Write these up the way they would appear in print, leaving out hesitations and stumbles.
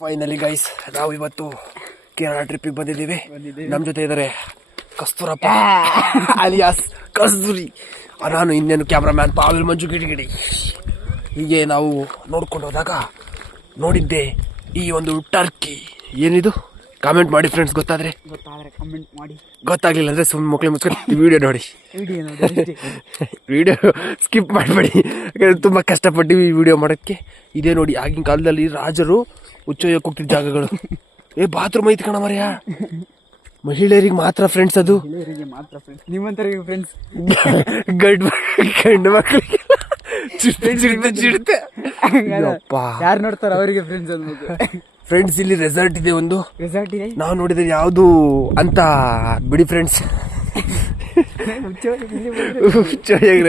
Finally guys, ನಾವು ಇವತ್ತು ಕೇರಳ ಟ್ರಿಪ್ಪಿಗೆ ಬಂದಿದ್ದೀವಿ. ನಮ್ಮ ಜೊತೆ ಇದ್ದಾರೆ ಕಸ್ತೂರಪ್ಪ ಅಲಿಯಾಸ್ ಕಸ್ತೂರಿ, ನಾನು ಇನ್ನೇನು ಕ್ಯಾಮ್ರಾಮ್ಯಾನ್ ಪಾವೆಲ್ ಮಂಜು ಗಿಡಿಗಿಡಿ. ಹೀಗೆ ನಾವು ನೋಡ್ಕೊಂಡು ಹೋದಾಗ ನೋಡಿದ್ದೆ ಈ ಒಂದು ಟರ್ಕಿ. ಏನಿದು ಕಾಮೆಂಟ್ ಮಾಡಿ ಫ್ರೆಂಡ್ಸ್, ಗೊತ್ತಾದರೆ ಕಮೆಂಟ್ ಮಾಡಿ, ಗೊತ್ತಾಗಲಿಲ್ಲ ಅಂದರೆ ಸುಮ್ಮನೆ ಮಕ್ಕಳು ಮುಚ್ಕೊಂಡು ವಿಡಿಯೋ ನೋಡಿ. ವಿಡಿಯೋ ಸ್ಕಿಪ್ ಮಾಡಬೇಡಿ, ಯಾಕಂದರೆ ತುಂಬ ಕಷ್ಟಪಟ್ಟಿವಿ ಈ ವಿಡಿಯೋ ಮಾಡೋಕ್ಕೆ. ಇದೇ ನೋಡಿ ಆಗಿನ ಕಾಲದಲ್ಲಿ ರಾಜರು ಹುಚ್ಚೊಯ್ಯಕ್ಕೆ ಹೋಗ್ತಿದ್ದ ಜಾಗಗಳು. ಬಾತ್ರೂಮ್ ಐತಿ ಕಣ ಮರ್ಯಾ, ಮಹಿಳೆಯರಿಗೆ ಮಾತ್ರ ಫ್ರೆಂಡ್ಸ್, ಅದು ಮಾತ್ರ ಫ್ರೆಂಡ್ಸ್, ನಿಮ್ಮಂತರಿಗೆ ಫ್ರೆಂಡ್ಸ್. ಗಂಡು ಮಕ್ಕಳಿಗೆ ಚಿಡ್ತೆ ಯಾರು ನೋಡ್ತಾರ ಅವರಿಗೆ ಫ್ರೆಂಡ್ಸ್ ಅನ್ಬೇಕು. ಫ್ರೆಂಡ್ಸ್, ಇಲ್ಲಿ ರೆಸಾರ್ಟ್ ಇದೆ, ಒಂದು ರೆಸಾರ್ಟ್ ಇದೆ. ನಾವು ನೋಡಿದ್ರೆ ಯಾವುದು ಅಂತ ಬಿಡಿ ಫ್ರೆಂಡ್ಸ್.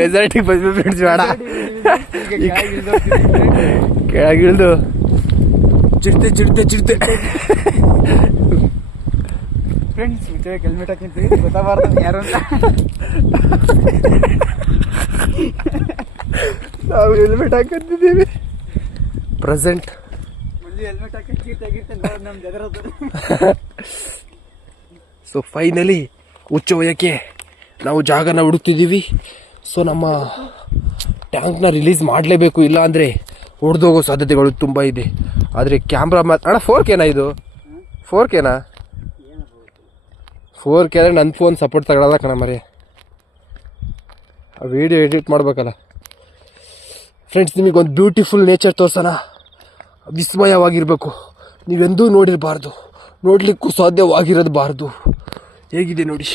ರೆಸಾರ್ಟಿಗೆ ಬಂದ್ವಿ ಫ್ರೆಂಡ್ಸ್, ಬೇಡ ಕೆಳಗಿಳ್ದು ಚಿಡ್ತೆ ಫ್ರೆಂಡ್ಸ್. ಹೆಲ್ಮೆಟ್ ಹಾಕಿಂತೀವಿ, ಗೊತ್ತಾಗಬಾರ್ದು ಯಾರು ಅಂತ. ನಾವು ಹೆಲ್ಮೆಟ್ ಹಾಕಿದ್ದೀವಿ ಪ್ರೆಸೆಂಟ್. ಹೆಲ್ಮೆಟ್ ಹಾಕಿ ನಮ್ದು ಎದರದು. ಸೊ ಫೈನಲಿ ಹುಚ್ಚ ಒಯ್ಯಕ್ಕೆ ನಾವು ಜಾಗನ ಹುಡುಕ್ತಿದ್ದೀವಿ. ಸೊ ನಮ್ಮ ಟ್ಯಾಂಕ್ನ ರಿಲೀಸ್ ಮಾಡಲೇಬೇಕು, ಇಲ್ಲ ಅಂದರೆ ಹೊಡೆದೋಗೋ ಸಾಧ್ಯತೆಗಳು ತುಂಬ ಇದೆ. ಆದರೆ ಕ್ಯಾಮ್ರಾ ಅಣ್ಣ 4Kನಾ ಇದು? 4Kನಾ? 4K ಅಂದರೆ ನನ್ನ ಫೋನ್ ಸಪೋರ್ಟ್ ತಗೊಳ್ಳಲ್ಲ ಕಣ ಮರೆ, ಆ ವಿಡಿಯೋ ಎಡಿಟ್ ಮಾಡಬೇಕಲ್ಲ. ಫ್ರೆಂಡ್ಸ್, ನಿಮಗೊಂದು ಬ್ಯೂಟಿಫುಲ್ ನೇಚರ್ ತೋರ್ಸೋಣ, ವಿಸ್ಮಯವಾಗಿರಬೇಕು. ನೀವೆಂದೂ ನೋಡಿರಬಾರ್ದು, ನೋಡಲಿಕ್ಕೂ ಸಾಧ್ಯವಾಗಿರಬಾರ್ದು. ಹೇಗಿದೆ ನೋಡಿ.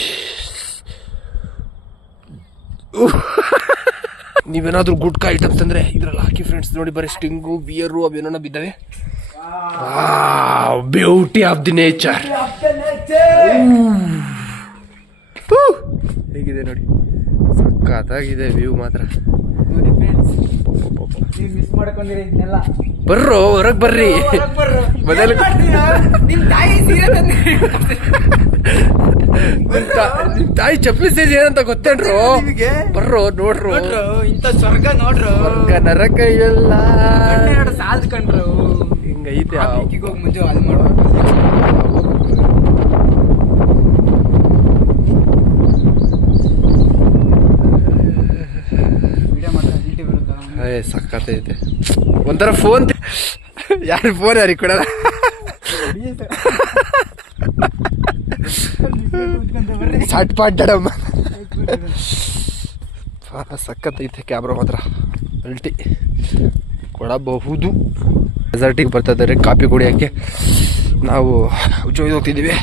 ನೀವೇನಾದರೂ ಗುಡ್ಕಾ ಐಟಮ್ಸ್ ಅಂದರೆ ಇದರಲ್ಲಿ ಹಾಕಿ ಫ್ರೆಂಡ್ಸ್. ನೋಡಿ, ಬರೀ ಸ್ಟಿಂಗು ಬಿಯರು ಅವೇನೋ ಬಿದ್ದಾವೆ. Beauty of the nature. ಹೇಗಿದೆ ನೋಡಿ, ಸಖತ್ತಾಗಿದೆ ವ್ಯೂ ಮಾತ್ರ. ನೋಡಿ ಫ್ರೆಂಡ್ಸ್, ನೀವು ಮಿಸ್ ಮಾಡ್ಕೊಂಡಿರಿ ಇದನ್ನೆಲ್ಲ. ಬರ್ರೋ ಹೊರಗೆ ಬರ್ರಿ. ಮೊದಲು ನಿಮ್ಮ ತಾಯಿ ಸೀರೆ ನಿಮ್ಮ ತಾಯಿ ಚಪ್ಪಲಿ ಸೇರಿ ಏನಂತ ಗೊತ್ತೇನ್ರು? ಬರ್ರೋ ನೋಡ್ರು, ಇಂಥ ಸ್ವರ್ಗ ನೋಡ್ರು. ಸ್ವರ್ಗ ನರಕ ಎಲ್ಲ ಸಾಲ್ದು ಕಂಡ್ರು. ಹಿಂಗೈತೆ. ಹೋಗಿ ಮುಂಚೆ ಅದು ಮಾಡ್ಬೇಕು. ಸಕ್ಕತ್ತೈತೆ. ಒಂಥರ ಫೋನ್, ಯಾರು ಫೋನ್ ಯಾರಿಗೆ ಕೊಡಲ್ಲ. ಸಟ್ ಪಾಡಮ್ಮ, ಸಕ್ಕತ್ತೈತೆ ಕ್ಯಾಮ್ರಾ ಮಾತ್ರ. ಅಲ್ಟಿ ಕೊಡಬಹುದು. ರೆಸಾರ್ಟಿಗೆ ಬರ್ತಾ ಇದ್ದಾರೆ ಕಾಫಿ ಕುಡಿಯೋಕ್ಕೆ. ನಾವು ಹೋಗ್ತಿದ್ದೀವಿ.